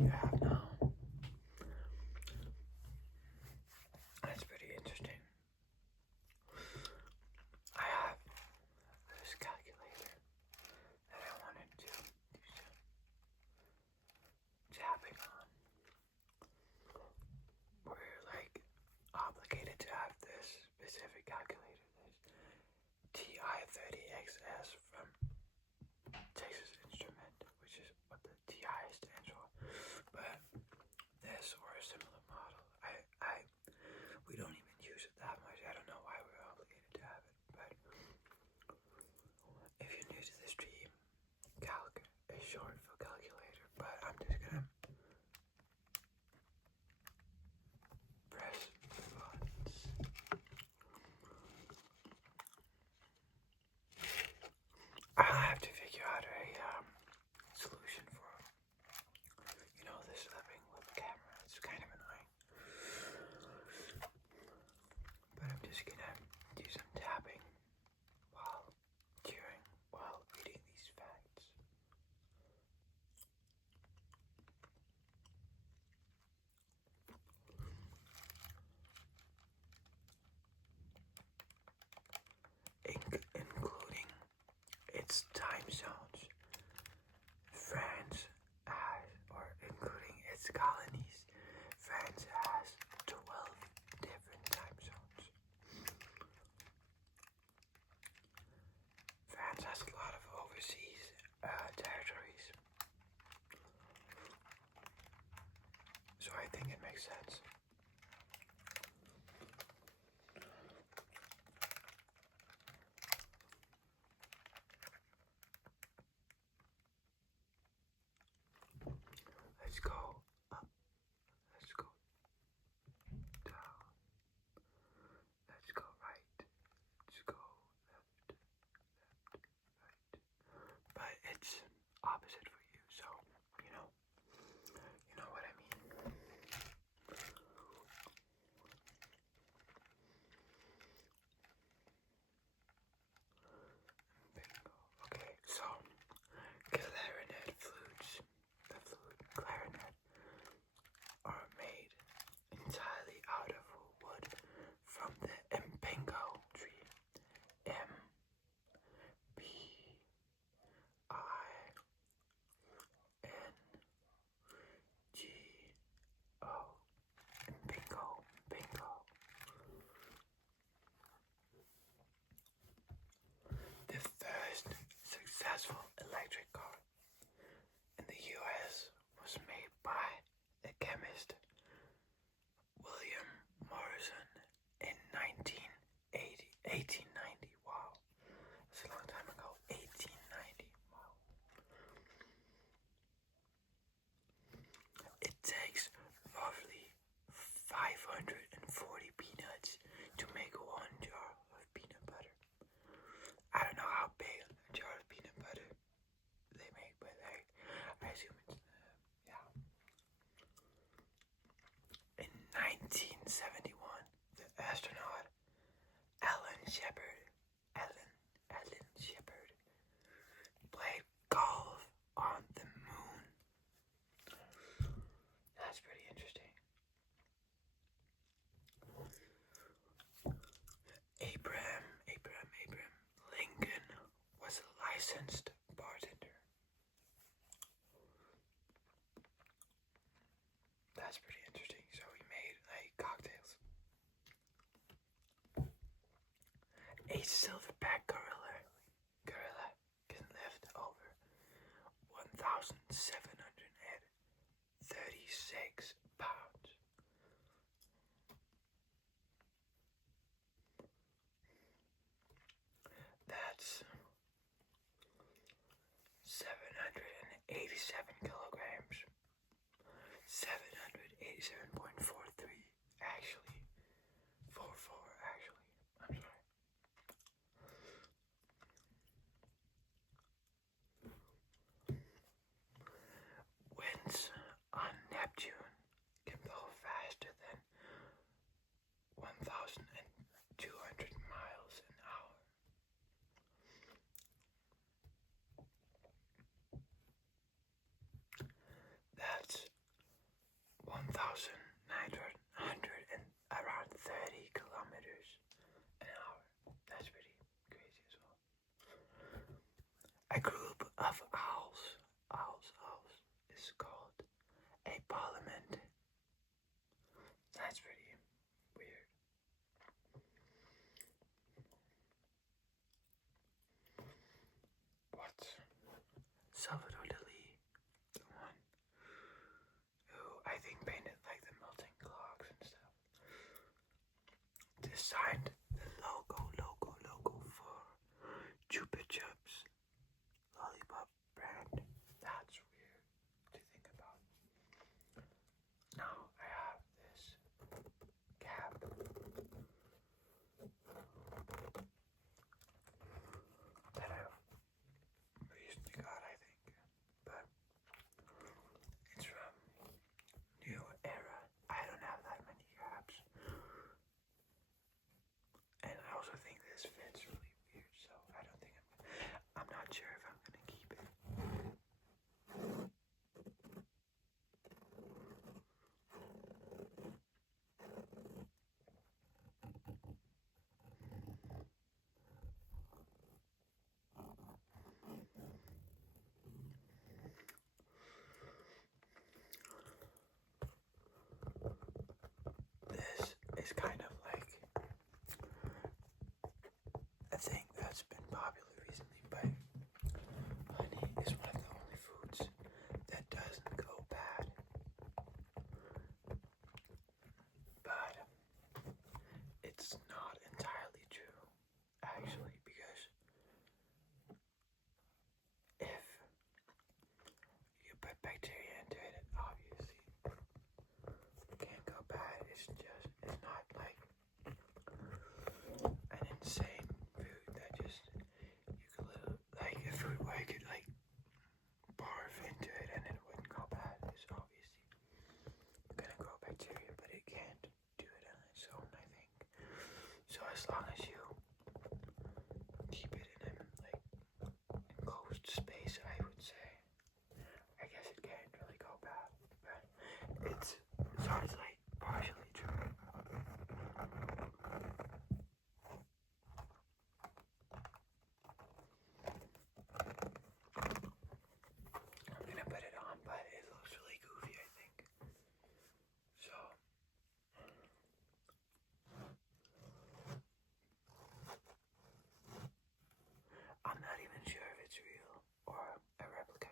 you have now. That's pretty interesting. I have this calculator that I wanted to do some tapping on. We're like obligated to have this specific calculator, this TI-30XS from Texas Instrument, which is what the TI stands for. But this or a similar model, we don't even use it that much. I don't know why we're obligated to have it, but if you're new to the stream, calc is short for calculator, but I'm just gonna press the buttons. I'll have to figure out a solution for, this living with the camera. It's kind of annoying. But I'm just gonna do some tapping while reading these facts. Including its time zones, including its colonies, France has 12 different time zones. France has a lot of overseas territories, so I think it makes sense. Let's go up, let's go down, let's go right, let's go left, right. But it's opposite for you, so you know what I mean. Bingo. Okay, so clarinet flutes, the flute clarinet, are made entirely out of wood from the impingo tree. M-P-I-N-G-O. Impingo. The first successful electric car in the US was made by the chemist William Morrison in 1890. Wow, that's a long time ago. 1890. Wow. It takes roughly 540 peanuts to make 1 jar of peanut butter. I don't know how big a jar of peanut butter they make, but I assume it's, yeah. In 1971, the astronaut Alan Shepard played golf on the moon. That's pretty interesting. Abraham Lincoln was a licensed bartender. That's pretty interesting. So he made like cocktails. A silverback gorilla can lift over 1,736 pounds. That's 787 kilograms. 787.43 actually. 44 actually. I'm sorry. Winds on Neptune can blow faster than 1,200 miles an hour. That's designed the logo for Chupa Chups lollipop brand. That's weird to think about. Now I have this cap that I recently got, I think, but it's from New Era. I don't have that many caps, and I also think this fits really weird, so I don't think I'm not sure if I'm gonna keep it. This is kind of like a thing that's been popular recently, but honey is one of the only foods that doesn't go bad. But it's not entirely true, actually, because if you put bacteria into it, obviously it can't go bad. It's not like an insane food that just you could like a food where you could like barf into it and it wouldn't go bad. It's obviously gonna grow bacteria, but it can't do it on its own, I think. So as long as you keep it in a like enclosed space, I would say, I guess it can't really go bad. But it's like partially true. I'm gonna put it on, but it looks really goofy, I think. So I'm not even sure if it's real or a replica.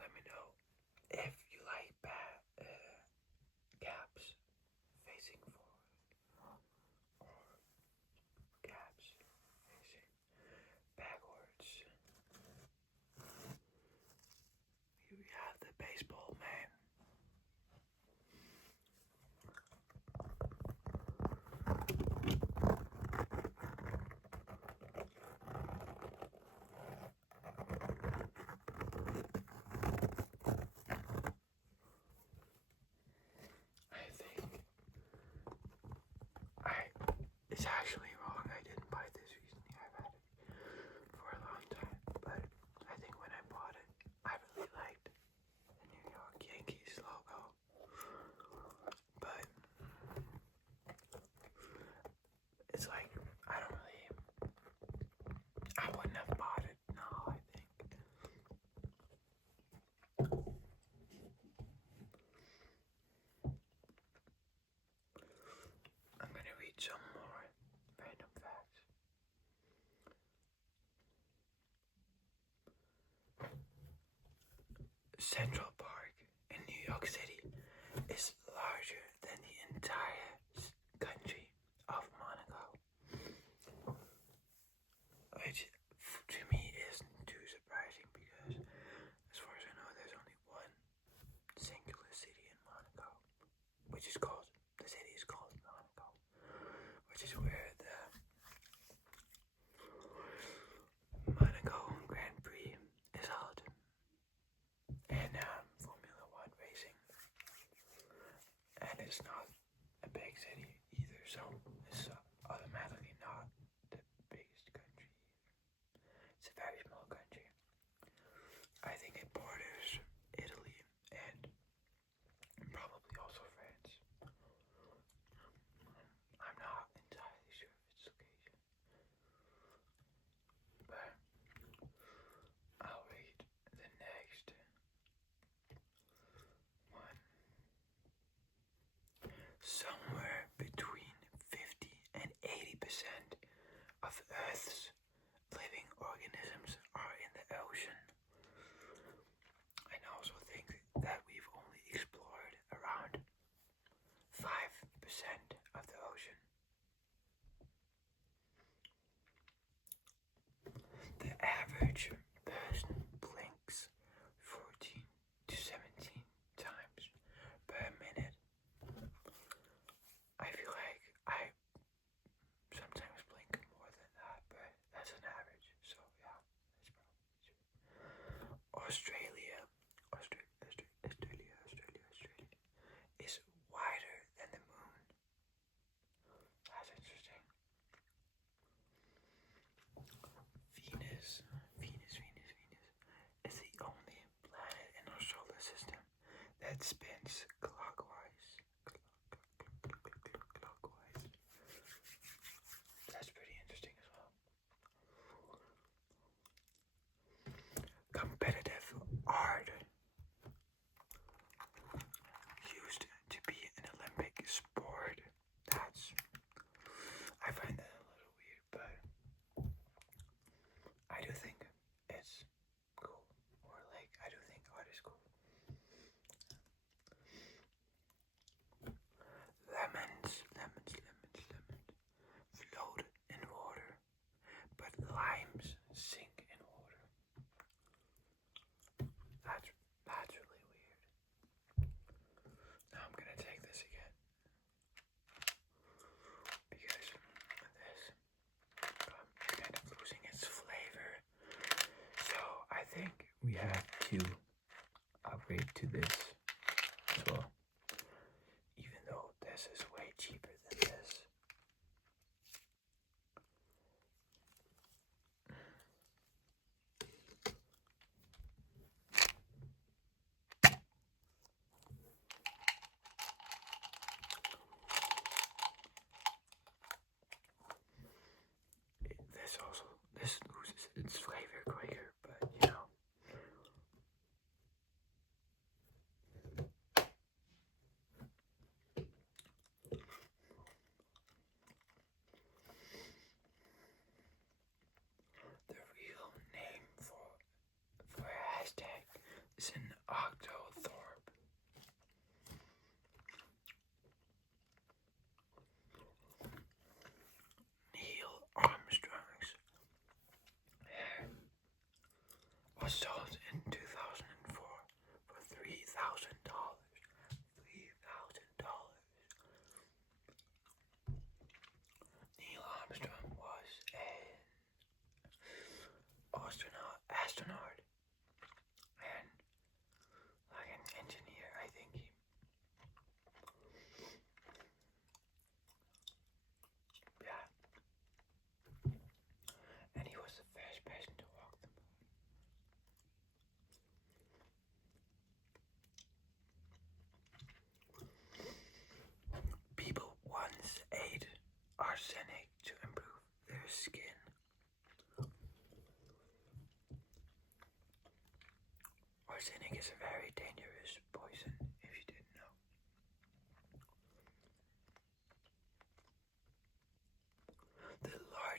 Let me know if you like caps facing forward or caps facing backwards. Here we have the baseball man. It's actually wrong. I didn't buy this recently. I've had it for a long time, but I think when I bought it, I really liked the New York Yankees logo. But it's like I wouldn't have bought it. No, I think. I'm gonna read some more random facts. Central Park in New York City is larger than the entire country of Monaco, which to me isn't too surprising because, as far as I know, there's only one singular city in Monaco, which is called, the city is called Monaco, which is where the Monaco Grand Prix is held, and Formula One racing, and it's not a big city either, so it's automatically not the biggest country either. It's a very small country. I think it borders Italy and probably also France. I'm not entirely sure of its location, but I'll read the next one. Somewhere between 50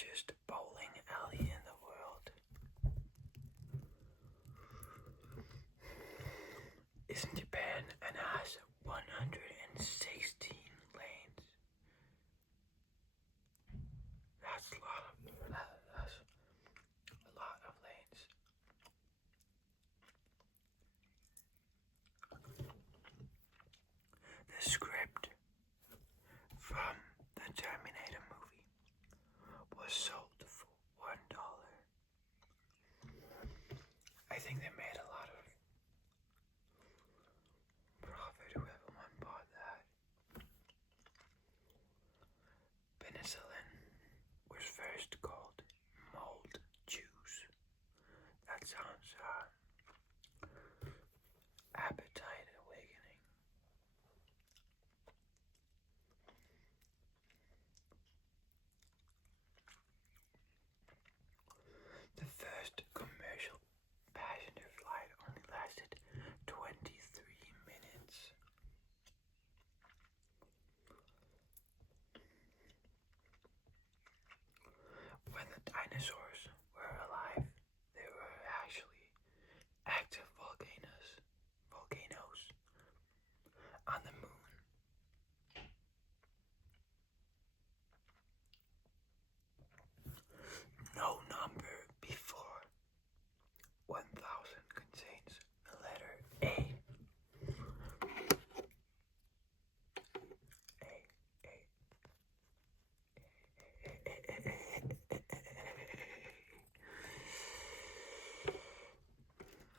largest bowling alley in the world is in Japan and has 116 lanes. That's a lot of lanes. The script from the Terminator movie was sold for $1. I think they made a lot of profit, whoever one bought that. Penicillin was first called mold juice. That sounds appetite awakening. The first commercial passenger flight only lasted 23 minutes. When the dinosaurs were alive, they were actually active volcanoes on the moon. No number before 1000 contains the letter A.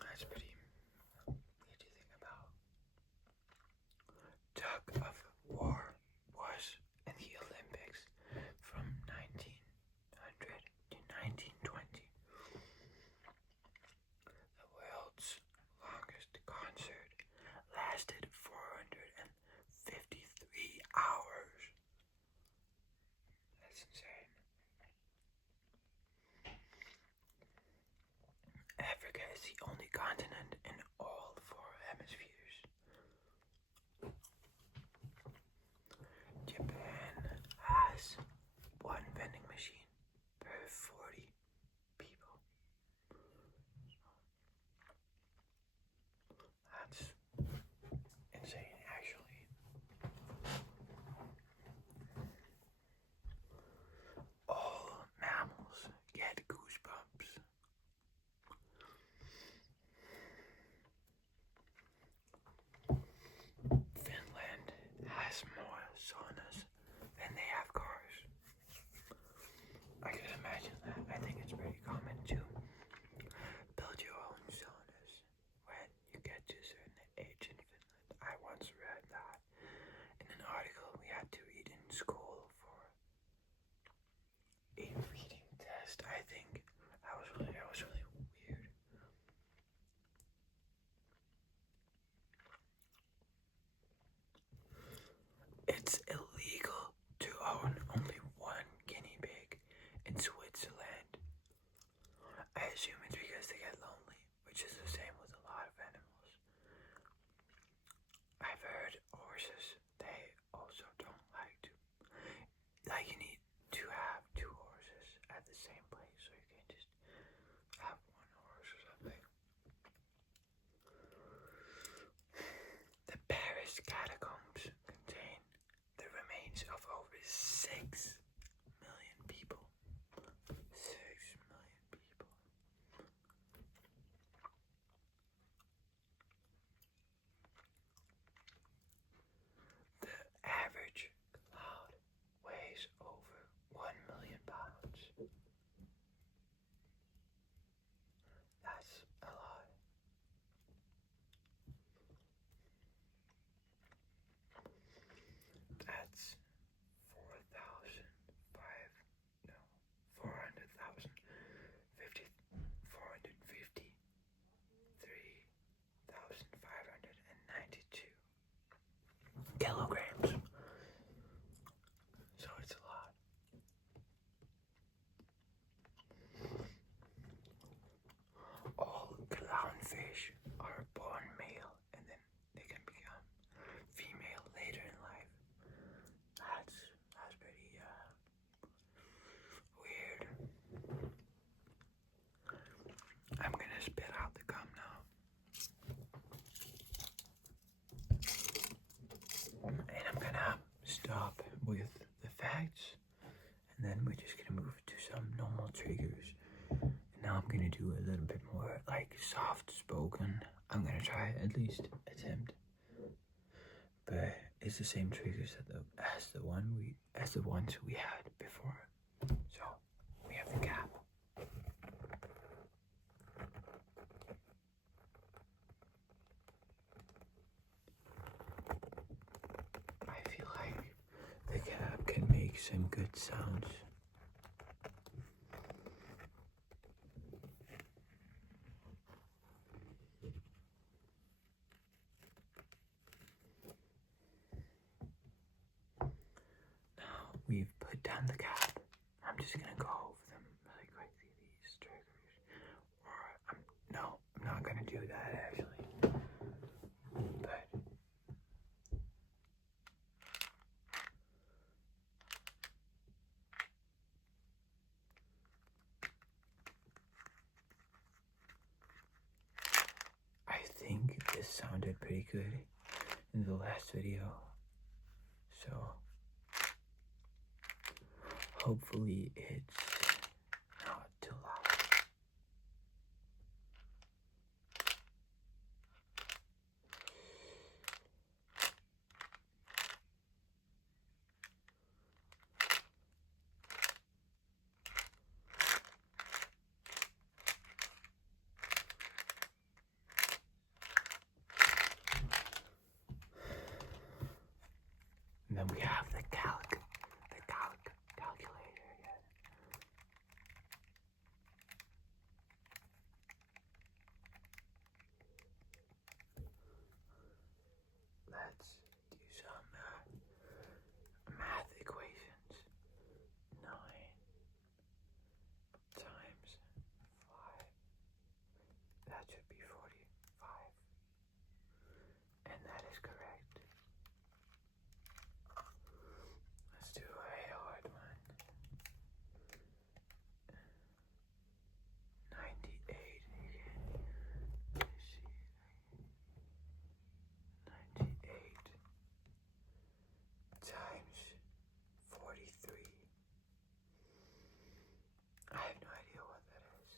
That's pretty weird to think about. Tug of war was in the Olympics from 1900 to 1920. The world's longest concert lasted 453 hours. That's insane. Africa is the only continent in all 4 hemispheres. Japan has 1 vending machine per 40 people. That's insane, actually. All mammals get goosebumps. Finland has more saunas than they have cars. I can imagine that. I think it's pretty common to build your own saunas when you get to a certain age in Finland. I once read that in an article we had to read in school for a reading test. I think that was really weird. It's illegal to own only 1 guinea pig in Switzerland. I assume it's because they get lonely, which is the same with a lot of animals. I've heard horses, they also don't like to. Like, you need to have 2 horses at the same place, so you can't just have 1 horse or something. The Paris catacombs contain the remains of over 6 million people. 6 million people. The average cloud weighs over 1 million pounds. That's a lot. That's 4,000 with the facts, and then we're just gonna move to some normal triggers. And now I'm gonna do a little bit more like soft spoken. I'm gonna try, at least attempt, but it's the same triggers as the ones we had before. So we have the cap. I feel like the cap can make some good sounds. Now we've put down the cap. I'm just gonna go over them really quickly, these triggers. Or no, I'm not gonna do that actually. But I think this sounded pretty good in the last video. So hopefully it's not too loud. And then we have the calculator. Yeah. Let's do some math equations. 9 times 5. That should be 45. And that is correct. Let's do a hard one. 98 again. Let's see. 98 times 43. I have no idea what that is.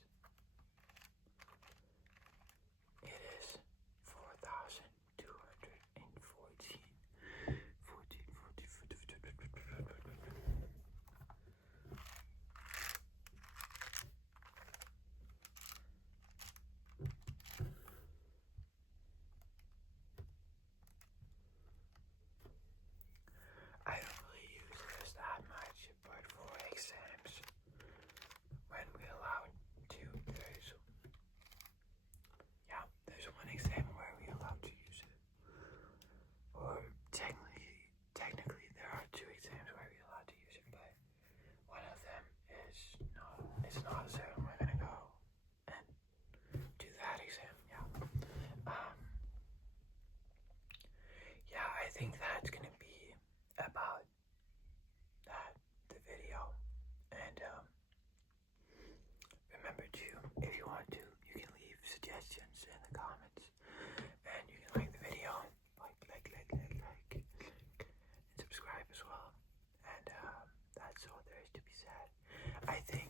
It is 4,214. 14. I don't really use this that much, but for exams, when we're allowed to, there's one exam where we're allowed to use it. Or technically there are 2 exams where we're allowed to use it, but one of them is it's not, so we're gonna go and do that exam. I think that's gonna be about the video. And remember to, if you want to, you can leave suggestions in the comments, and you can like the video, like, and subscribe as well. And that's all there is to be said. I think